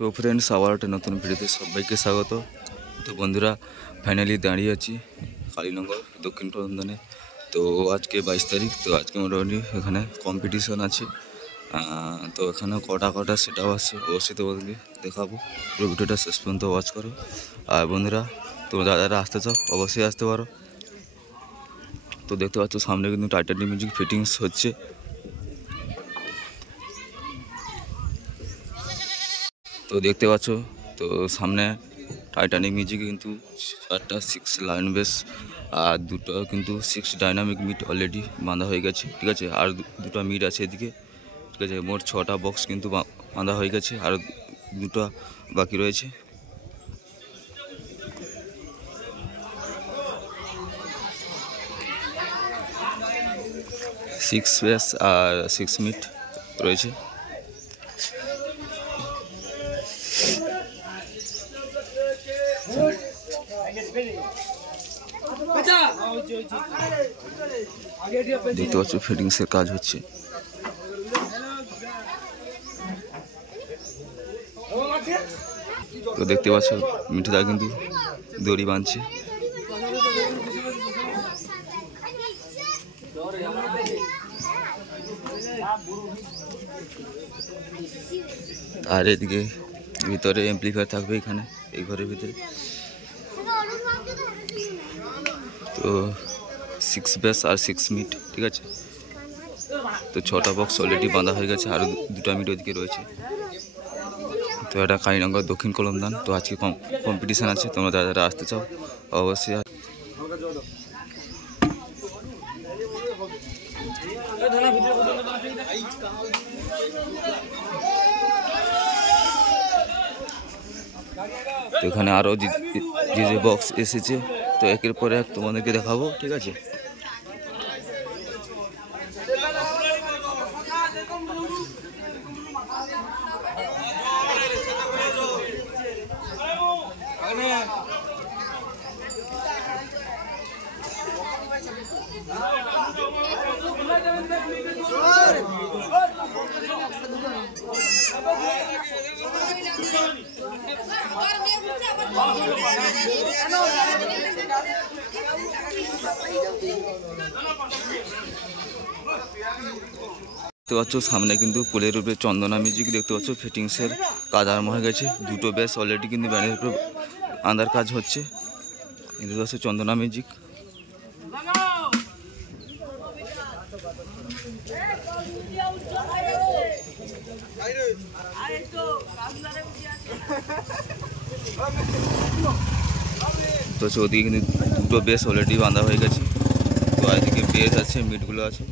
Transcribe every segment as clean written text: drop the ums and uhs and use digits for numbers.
তো ফ্রেন্ডস আবার একটা নতুন ভিডিওতে সবাইকে স্বাগত। তো বন্ধুরা ফাইনালি দাঁড়িয়ে আছি কালীনগর দক্ষিণ প্রবন্ধনে। তো আজকে 22 তারিখ। তো আজকে মোটামুটি এখানে কম্পিটিশন আছে। তো এখানে কটা সেটাও আছে, অবশ্যই তোমাদেরকে দেখাবো। পুরো ভিডিওটা শেষ পর্যন্ত ওয়াচ করো। আর বন্ধুরা তোমরা যারা আসতে চাও অবশ্যই আসতে পারো। তো দেখতে পাচ্ছ সামনে কিন্তু টাইটানিক মিউজিক ফিটিংস হচ্ছে। তো দেখতে পাচ্ছ তো সামনে টাইটানিক মিউজিক কিন্তু 4টা 6 লাইন বেস আর দুটো কিন্তু 6 ডাইনামিক মিট অলরেডি বাঁধা হয়ে গেছে, ঠিক আছে। আর দুটো মিট আছে এদিকে, ঠিক আছে। মোট 6টা বক্স কিন্তু বাঁধা হয়ে গেছে, আর দুটো বাকি রয়েছে। সিক্স বেস আর 6 মিট রয়েছে। দেখতে পাচ্ছ ফিটিংসের কাজ হচ্ছে। তো দেখতে পাচ্ছ মিঠুদা কিন্তু দড়ি বাঁধছে। আর এদিকে ভিতরে এমপ্লিফায়ার থাকবে এখানে, এই ঘরের ভিতরে। তো 6 বেস আর 6 মিট, ঠিক আছে। তো 6টা বক্স অলরেডি বাঁধা হয়ে গেছে, আর দুটো মিট ওদিকে রয়েছে। তো এটা কালীনগর দক্ষিণ কলমদান। তো আজকে কম্পিটিশান আছে, তোমরা যারা আসতে চাও অবশ্যই। তো এখানে আরও যে বক্স এসেছে, তো একের পর এক তোমাদেরকে দেখাবো, ঠিক আছে। দেখতে পাচ্ছ সামনে কিন্তু পোলের উপরে চন্দনা মিউজিক, দেখতে পাচ্ছ ফিটিংসের কাজ আরম্ভ হয়ে গেছে। দুটো বেস অলরেডি কিন্তু ব্যানের উপরে আন্দার কাজ হচ্ছে। দেখতে পাচ্ছ চন্দনা মিউজিক। তো ওদিকে কিন্তু দুটো বেস অলরেডি বাঁধা হয়ে গেছে। তো এদিকে বেস আছে, মিটগুলো আছে।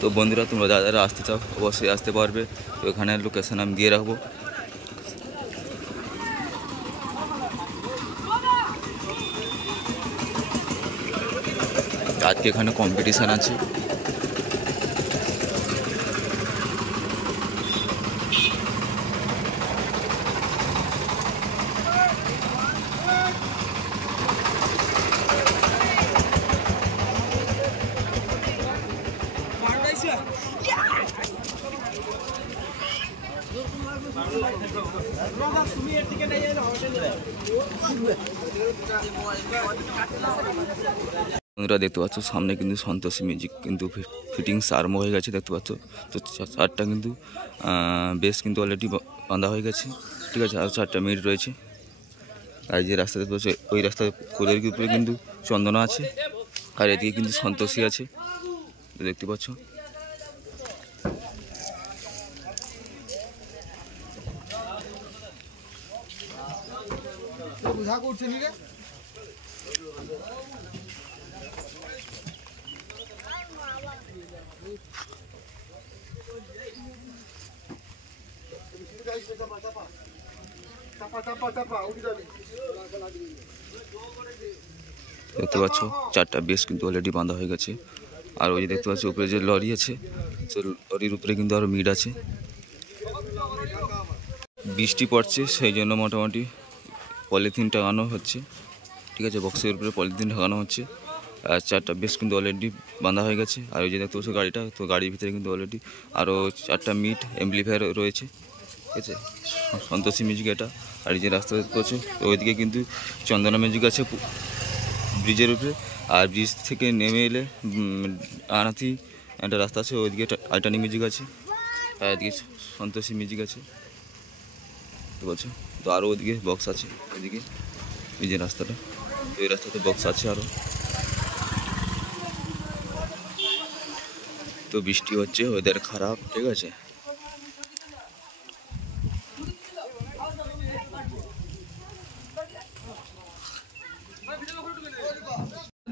তো বন্ধুরা তোমরা যারা আসতে চাও অবশ্যই আসতে পারবে। তো এখানে লোকেশন আমি দিয়ে রাখবো। আজকে এখানে কম্পিটিশান আছে। বন্ধুরা দেখতে পাচ্ছ সামনে কিন্তু সন্তোষী মিউজিক কিন্তু ফিটিংস আরম্ভ হয়ে গেছে, দেখতে পাচ্ছ। তো 4টা কিন্তু বেস কিন্তু অলরেডি বাঁধা হয়ে গেছে, ঠিক আছে। আর 4টা মিট রয়েছে। আর যে রাস্তা দেখতে পাচ্ছ ওই রাস্তায় কোলের উপরে কিন্তু চন্দনা আছে। আর এদিকে কিন্তু সন্তোষী আছে, দেখতে পাচ্ছ। দেখতে পাচ্ছ 4টা বেশ কিন্তু অলরেডি বাঁধা হয়ে গেছে। আর ওই যে দেখতে পাচ্ছ উপরে যে লরি আছে, সে লরির উপরে কিন্তু আরো মিড আছে। বৃষ্টি পড়ছে, সেই জন্য মোটামুটি পলিথিন টাঙানো হচ্ছে, ঠিক আছে। বক্সের উপরে পলিথিন ঢাকানো হচ্ছে। আর 4টা বেশ কিন্তু অলরেডি বাঁধা হয়ে গেছে। আর ওই যে দেখতে পাচ্ছ গাড়িটা, তো গাড়ির ভিতরে কিন্তু অলরেডি আরও 4টা মিট এমপ্লিফায়ার রয়েছে, ঠিক আছে। সন্তোষী মিউজিক এটা। আর এই যে রাস্তা দেখতে পাচ্ছ, তো ওইদিকে কিন্তু চন্দনা মিউজিক আছে ব্রিজের উপরে। আর ব্রিজ থেকে নেমে এলে আনাথি একটা রাস্তা আছে, ওইদিকে টাইটানিক মিউজিক আছে। আর এদিকে সন্তোষী মিউজিক আছে, বুঝতে পারছো। তো আরও ওইদিকে বক্স আছে, ওইদিকে এই যে রাস্তাটা, তো এই রাস্তাতে বক্স আছে আরও। তো বৃষ্টি হচ্ছে, ওয়েদার খারাপ, ঠিক আছে।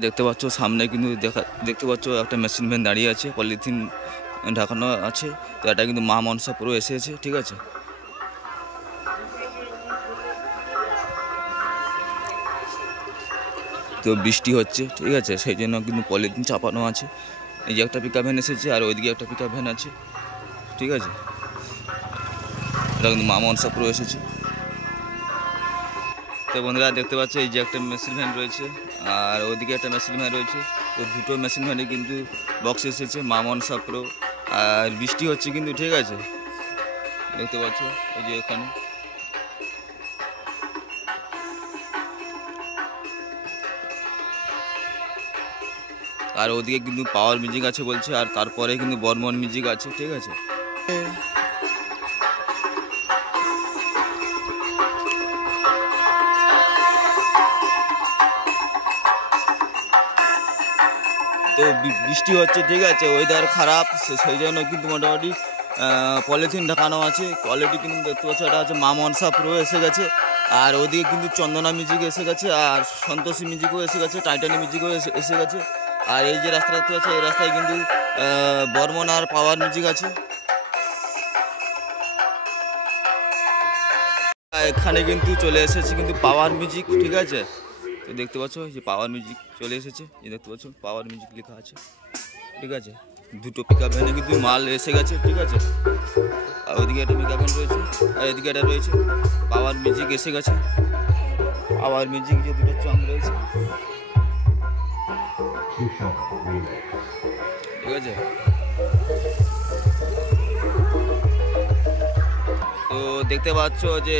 দেখতে পাচ্ছ সামনে কিন্তু দেখতে পাচ্ছ একটা মেশিন ভ্যান দাঁড়িয়ে আছে, পলিথিন ঢাকানো আছে। তো এটা কিন্তু মা মনসা পুরো এসেছে, ঠিক আছে। তো বৃষ্টি হচ্ছে, ঠিক আছে, সেই জন্য কিন্তু পলিথিন চাপানো আছে। এই যে একটা পিকআপ ভ্যান এসেছে, আর ওইদিকে একটা পিকআপ ভ্যান আছে, ঠিক আছে। এটা কিন্তু মা মনসা পুরো এসেছে। তো বন্ধুরা দেখতে পাচ্ছ এই যে একটা মেশিন ভ্যান রয়েছে, আর ওইদিকে একটা মেশিন ভ্যান রয়েছে। তো দুটো মেশিন ভ্যানে কিন্তু বক্স এসেছে মা মনসা পুরো। আর বৃষ্টি হচ্ছে কিন্তু, ঠিক আছে, দেখতে পাচ্ছ এই যে এখানে। আর ওদিকে কিন্তু পাওয়ার মিউজিক আছে বলছে, আর তারপরে কিন্তু বর্মন মিউজিক আছে, ঠিক আছে। তো বৃষ্টি হচ্ছে, ঠিক আছে, ওয়েদার খারাপ, সেই জন্য কিন্তু মোটামুটি পলিথিন ঢাকানো আছে। কোয়ালিটি কিন্তু দেখতে পাচ্ছ, এটা হচ্ছে মা মনসা পুরো এসে গেছে। আর ওদিকে কিন্তু চন্দনা মিউজিক এসে গেছে, আর সন্তোষী মিউজিকও এসে গেছে, টাইটানিক মিউজিকও এসে গেছে। আর এই যে রাস্তা দেখতে পাচ্ছ, এই রাস্তায় কিন্তু বর্মন আর পাওয়ার মিউজিক আছে। এখানে কিন্তু চলে এসেছে কিন্তু পাওয়ার মিউজিক, ঠিক আছে। তো দেখতে পাচ্ছ যে পাওয়ার মিউজিক চলে এসেছে, এই দেখতে পাচ্ছ পাওয়ার মিউজিক লেখা আছে, ঠিক আছে। দুটো পিকআপ ভ্যানে কিন্তু মাল এসে গেছে, ঠিক আছে। আর ওইদিকে একটা পিকআপ ভ্যান রয়েছে, আর এদিকে একটা রয়েছে পাওয়ার মিউজিক এসে গেছে। পাওয়ার মিউজিক যে দুটো চং রয়েছে, ঠিক আছে। তো দেখতে পাচ্ছ যে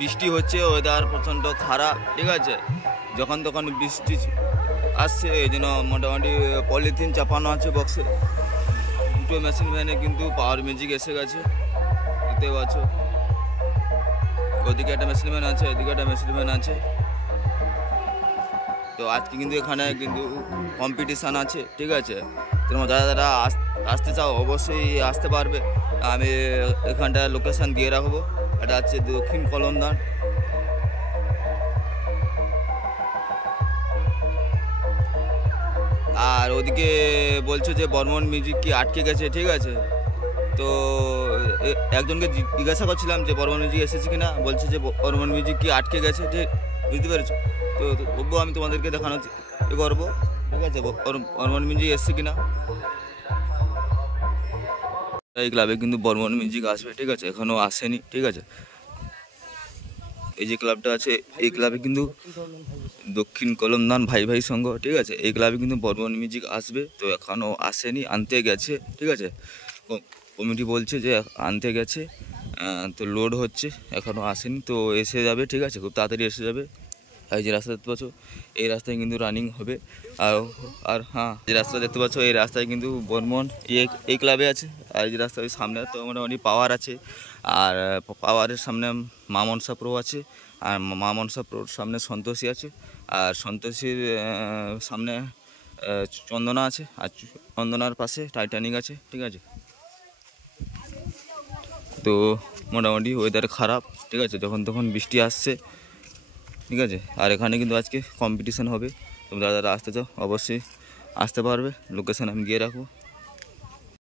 বৃষ্টি হচ্ছে, ওয়েদার প্রচণ্ড খারাপ, ঠিক আছে। যখন তখন বৃষ্টি আসছে, এই জন্য মোটামুটি পলিথিন চাপানো আছে বক্সে। দুটো মেশিন ভ্যানে কিন্তু পাওয়ার মিউজিক এসে গেছে, দেখতে পাচ্ছ। ওদিকে একটা মেশিন ভ্যান আছে, এদিকে একটা মেশিন ভ্যান আছে। তো আজকে কিন্তু এখানে কিন্তু কম্পিটিশান আছে, ঠিক আছে। তোমরা যারা যারা আসতে চাও অবশ্যই আসতে পারবে। আমি এখানটা লোকেশান দিয়ে রাখবো। এটা হচ্ছে দক্ষিণ কলমদান। আর ওদিকে বলছো যে বর্মন মিউজিক কি আটকে গেছে, ঠিক আছে। তো একজনকে জিজ্ঞাসা করছিলাম যে বর্মন মিউজিক এসেছে কিনা, বলছে যে বর্মন মিউজিক কি আটকে গেছে, ঠিক, বুঝতে পেরেছো। তো তবুও আমি তোমাদেরকে দেখানো করবো, ঠিক আছে, বর্মন মিউজিক এসছে কিনা। এই ক্লাবে কিন্তু বর্মন মিউজিক আসবে, ঠিক আছে, এখনও আসেনি, ঠিক আছে। এই যে ক্লাবটা আছে, এই ক্লাবে কিন্তু দক্ষিণ কলমদান ভাই ভাই সংঘ, ঠিক আছে। এই ক্লাবে কিন্তু বর্মন মিউজিক আসবে, তো এখনও আসেনি, আনতে গেছে, ঠিক আছে। কমিটি বলছে যে আনতে গেছে, তো লোড হচ্ছে, এখনও আসেনি, তো এসে যাবে, ঠিক আছে, খুব তাড়াতাড়ি এসে যাবে। এই যে রাস্তা দেখতে পাচ্ছ, এই রাস্তায় কিন্তু রানিং হবে। আর হ্যাঁ, যে রাস্তা দেখতে পাচ্ছ, এই রাস্তায় কিন্তু বর্মন এই ক্লাবে আছে। আর এই যে রাস্তার সামনে তো মোটামুটি পাওয়ার আছে, আর পাওয়ারের সামনে মা মনসা প্রো আছে, আর মা মনসা প্রোর সামনে সন্তোষী আছে, আর সন্তোষীর সামনে চন্দনা আছে, আর চন্দনার পাশে টাইটানিক আছে, ঠিক আছে। তো মোটামুটি ওয়েদার খারাপ, ঠিক আছে, যখন তখন বৃষ্টি আসছে, ঠিক আছে। আর এখানে কিন্তু আজকে কম্পিটিশান হবে, তোমরা যারা আসতে চাও অবশ্যই আসতে পারবে, লোকেশান আমি দিয়ে রাখবো।